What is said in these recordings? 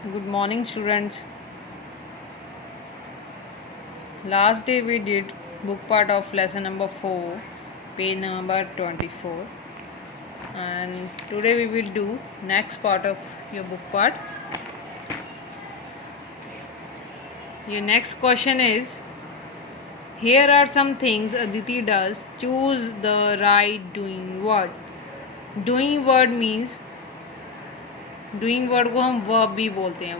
Good morning, students. Last day we did book part of lesson number 4, page number 24, and today we will do next part of your book part. Your next question is, here are some things Aditi does. Choose the right doing word. Doing word means doing word को हम verb भी बोलते हैं.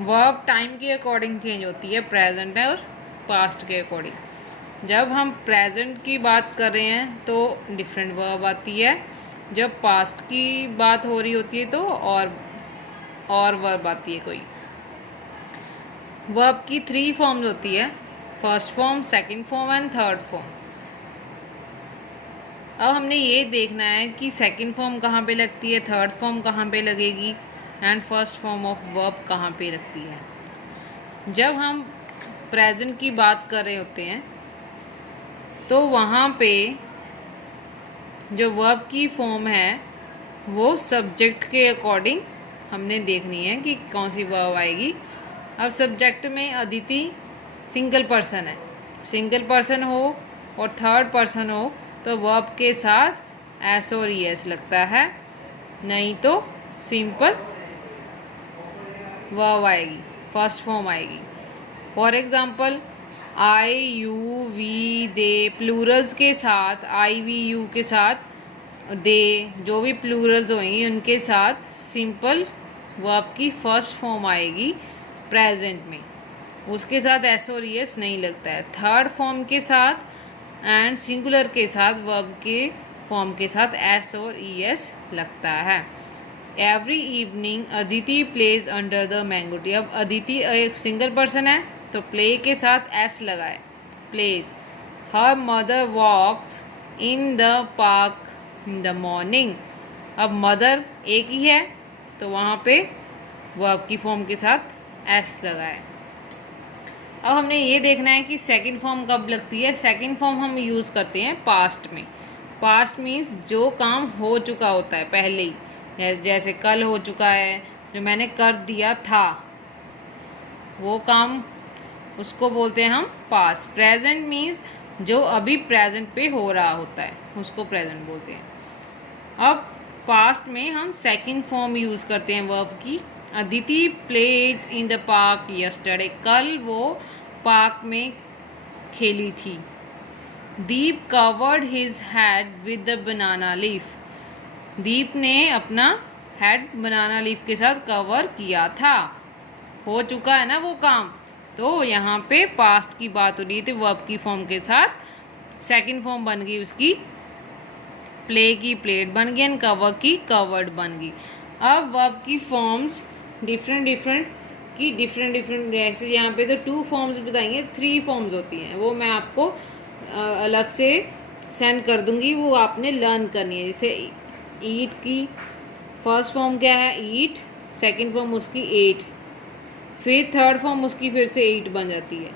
Verb time के according change होती है, present और past के अकॉर्डिंग. जब हम प्रेजेंट की बात कर रहे हैं तो डिफरेंट वर्ब आती है. जब पास्ट की बात हो रही होती है तो और वर्ब आती है कोई. वर्ब की 3 फॉर्म्स होती है, first form, second form and third form. अब हमने ये देखना है कि सेकंड फॉर्म कहाँ पे लगती है, थर्ड फॉर्म कहाँ पे लगेगी and first form of verb कहाँ पे लगती है. जब हम प्रेजेंट की बात कर रहे होते हैं तो वहाँ पे जो वर्ब की फॉर्म है वो सब्जेक्ट के अकॉर्डिंग हमने देखनी है कि कौन सी वर्ब आएगी. अब सब्जेक्ट में अदिति सिंगल पर्सन है, सिंगल पर्सन हो और थर्ड पर्सन हो तो वर्ब के साथ एस और ई एस लगता है, नहीं तो सिंपल वर्ब आएगी, फर्स्ट फॉर्म आएगी. For example I you we they, plurals के साथ आई वी यू के साथ दे, जो भी प्लूरल्स होंगी उनके साथ सिंपल वर्ब की फर्स्ट फॉर्म आएगी प्रेजेंट में, उसके साथ एस और ई एस नहीं लगता है. थर्ड फॉर्म के साथ एंड सिंगुलर के साथ वर्ब के फॉर्म के साथ एस और ई एस लगता है. Every evening Aditi plays under the mango tree. अब अदिति एक सिंगल पर्सन है तो प्ले के साथ एस लगाए, plays. Her mother walks in the park in the morning. अब मदर एक ही है तो वहाँ पे वर्ब की फॉर्म के साथ एस लगाए. अब हमने ये देखना है कि सेकंड फॉर्म कब लगती है. सेकंड फॉर्म हम यूज़ करते हैं पास्ट में. पास्ट मीन्स जो काम हो चुका होता है पहले ही, जैसे कल हो चुका है, जो मैंने कर दिया था वो काम, उसको बोलते हैं हम पास्ट. प्रेजेंट मीन्स जो अभी प्रेजेंट पे हो रहा होता है उसको प्रेजेंट बोलते हैं. अब पास्ट में हम सेकंड फॉर्म यूज़ करते हैं वर्ब की. Aditi played in the park yesterday. कल वो पार्क में खेली थी. Deep covered his head with the banana leaf. Deep ने अपना हेड बनाना लीफ के साथ कवर किया था. हो चुका है ना वो काम, तो यहाँ पे पास्ट की बात हो रही थी वर्ब की फॉर्म के साथ. सेकंड फॉर्म बन गई उसकी, प्ले की प्लेड बन गई एंड कवर की कवर्ड बन गई. अब वर्ब की फॉर्म्स डिफरेंट जैसे यहाँ पे तो 2 फॉर्म्स बताएंगे, 3 फॉर्म्स होती हैं, वो मैं आपको अलग से सेंड कर दूंगी, वो आपने लर्न करनी है. जैसे ईट की फर्स्ट फॉर्म क्या है, ईट. सेकंड फॉर्म उसकी एट, फिर थर्ड फॉर्म उसकी फिर से 8 बन जाती है.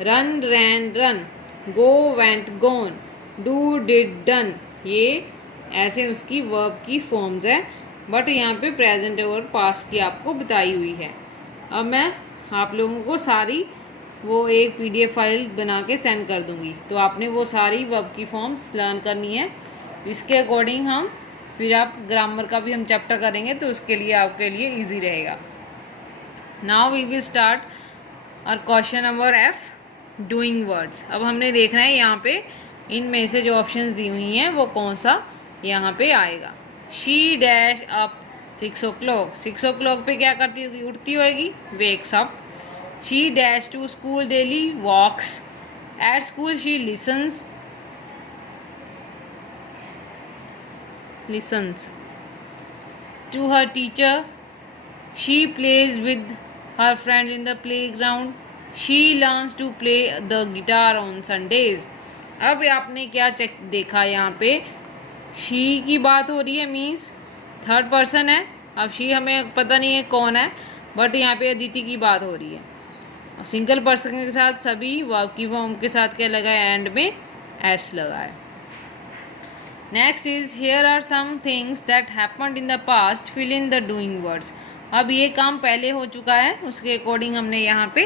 Run rain run, go went gone, do did done. ये ऐसे उसकी वर्ब की फॉर्म्स है, बट यहाँ पे प्रेजेंट और पास्ट की आपको बताई हुई है. अब मैं आप लोगों को सारी वो एक PDF फाइल बना के सेंड कर दूंगी, तो आपने वो सारी वर्ब की फॉर्म्स लर्न करनी है. इसके अकॉर्डिंग हम फिर आप ग्रामर का भी हम चैप्टर करेंगे तो उसके लिए आपके लिए ईजी रहेगा. नाउ वी विल स्टार्ट और question number F, doing words. अब हमने देखना है यहाँ पे इनमें से जो ऑप्शंस दी हुई हैं वो कौन सा यहाँ पे आएगा. She dash up 6 o'clock. 6 o'clock पे क्या करती होगी, उठती होगी, wakes up. She dash to school daily, walks. At school she listens to her teacher. She plays with her friends in the play ground. She learns to play the guitar on Sundays. अब आपने क्या check देखा, यहाँ पे she की बात हो रही है, मीन्स थर्ड पर्सन है. अब शी हमें पता नहीं है कौन है, बट यहाँ पे अदिति की बात हो रही है. सिंगल पर्सन के साथ सभी वर्ब की फॉर्म के साथ क्या लगा है, एंड में एस लगा है. Next is here are some things that happened in the past, fill in the doing words. अब ये काम पहले हो चुका है, उसके अकॉर्डिंग हमने यहाँ पे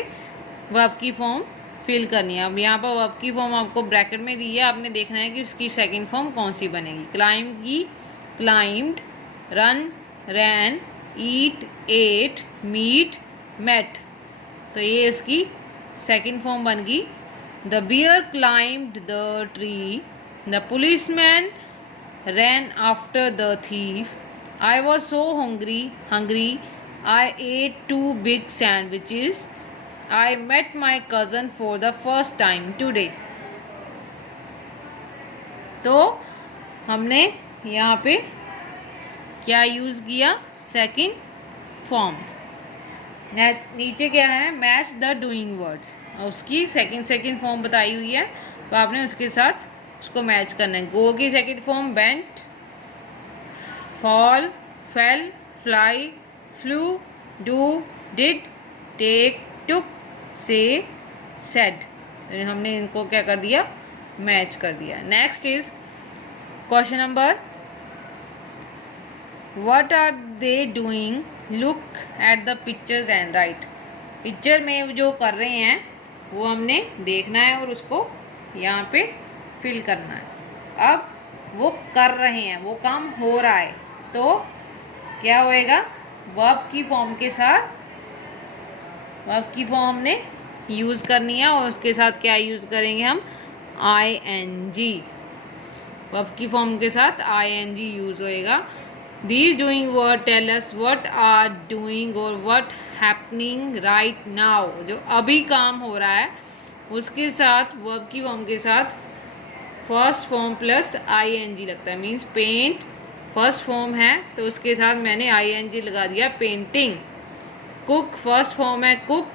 वर्ब की फॉर्म फिल करनी है। अब यहाँ पर वर्ब की फॉर्म आपको ब्रैकेट में दी है, आपने देखना है कि उसकी सेकंड फॉर्म कौन सी बनेगी। क्लाइंब की climbed, run ran, eat ate, meet met, तो ये उसकी सेकंड फॉर्म बन गई। The bear climbed the tree, the policeman ran after the thief, I was so hungry, I ate 2 big sandwiches, I met my cousin for the first time today। तो हमने यहाँ पे क्या यूज़ किया, second forms. नीचे क्या है, match the doing words, उसकी सेकंड फॉर्म बताई हुई है, तो आपने उसके साथ उसको मैच करना है। गो की second form went, fall, fell, fly, flew, do, did, take, took, say, said. तो हमने इनको क्या कर दिया, मैच कर दिया। Next is question number, what are they doing, look at the pictures and write. Picture में जो कर रहे हैं वो हमने देखना है और उसको यहाँ पे फिल करना है। अब वो कर रहे हैं, वो काम हो रहा है, तो क्या होएगा, वर्ब की फॉर्म के साथ वर्ब की फॉर्म हमने यूज़ करनी है और उसके साथ क्या यूज़ करेंगे हम, ing। वर्ब की फॉर्म के साथ ing यूज़ होएगा। These doing word tell us what are doing और what happening right now, जो अभी काम हो रहा है उसके साथ वर्ब की फॉर्म के साथ फर्स्ट फॉर्म प्लस ing लगता है। मीन्स पेंट फर्स्ट फॉर्म है तो उसके साथ मैंने ing लगा दिया, पेंटिंग। कुक फर्स्ट फॉर्म है cook,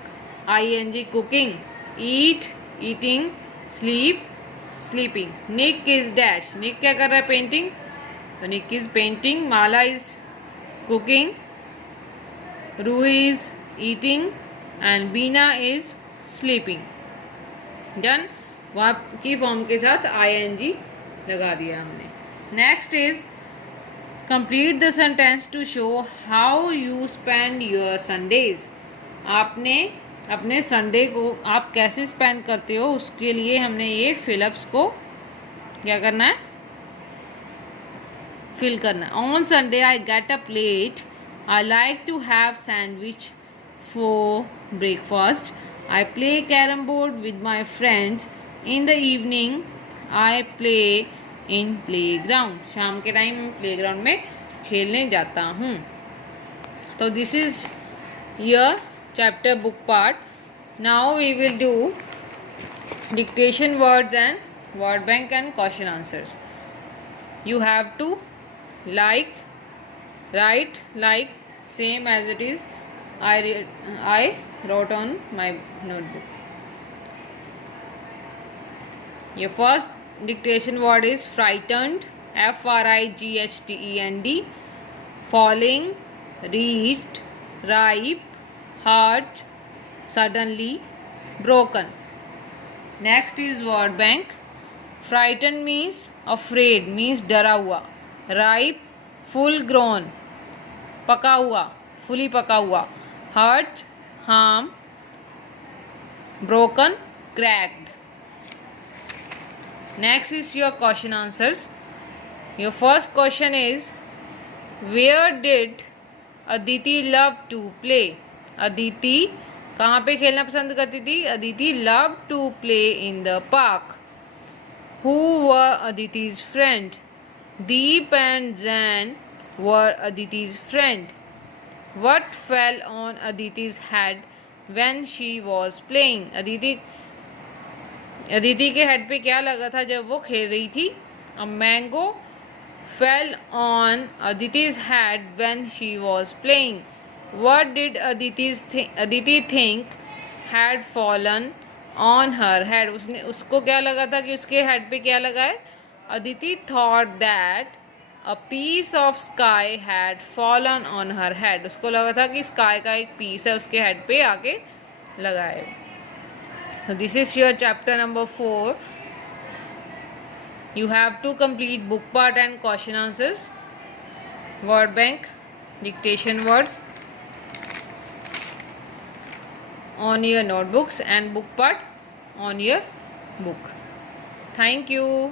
ing cooking. Eat eating, sleep sleeping. Nick is dash, Nick क्या कर रहा है, पेंटिंग, तो Nick is painting. Mala is cooking, Roohi is eating and Beena is sleeping. Done, verb की फॉर्म के साथ ing लगा दिया हमने। Next is complete the sentence to show how you spend your Sundays. आपने अपने संडे को आप कैसे स्पेंड करते हो, उसके लिए हमने ये फिलअप्स को क्या करना है, फिल करना है। On Sunday I get up late, I like to have sandwich for breakfast, I play carrom board with my friends, in the evening I play in play ground. शाम के टाइम प्ले ग्राउंड में खेलने जाता हूँ। तो this is your chapter book part. Now we will do dictation words and word bank and question answers. You have to write like same as it is I wrote on my notebook. Your first dictation word is frightened, FRIGHTEND, falling, reached, ripe, hurt, suddenly, broken. Next is word bank. Frightened means afraid, means डरा हुआ। Ripe, full grown, पका हुआ, fully पका हुआ। Hurt, harm, broken, cracked. Next is your question answers. Your first question is, where did Aditi love to play? Aditi कहाँ पे खेलना पसंद करती थी? Aditi love to play in the park. Who were Aditi's friend? Deep and Jain were Aditi's friend. What fell on Aditi's head when she was playing? Aditi के head पे क्या लगा था जब वो खेल रही थी? A mango fell on Aditi's head when she was playing. What did Aditi think had fallen on her head? उसको क्या लगा था कि उसके हेड पे क्या लगा है? Aditi thought that a piece of sky had fallen on her head. उसको लगा था कि स्काई का एक पीस है उसके हेड पे आके लगा है। So this is your chapter number 4. You have to complete book part and question answers, word bank, dictation words on your notebooks and book part on your book. Thank you.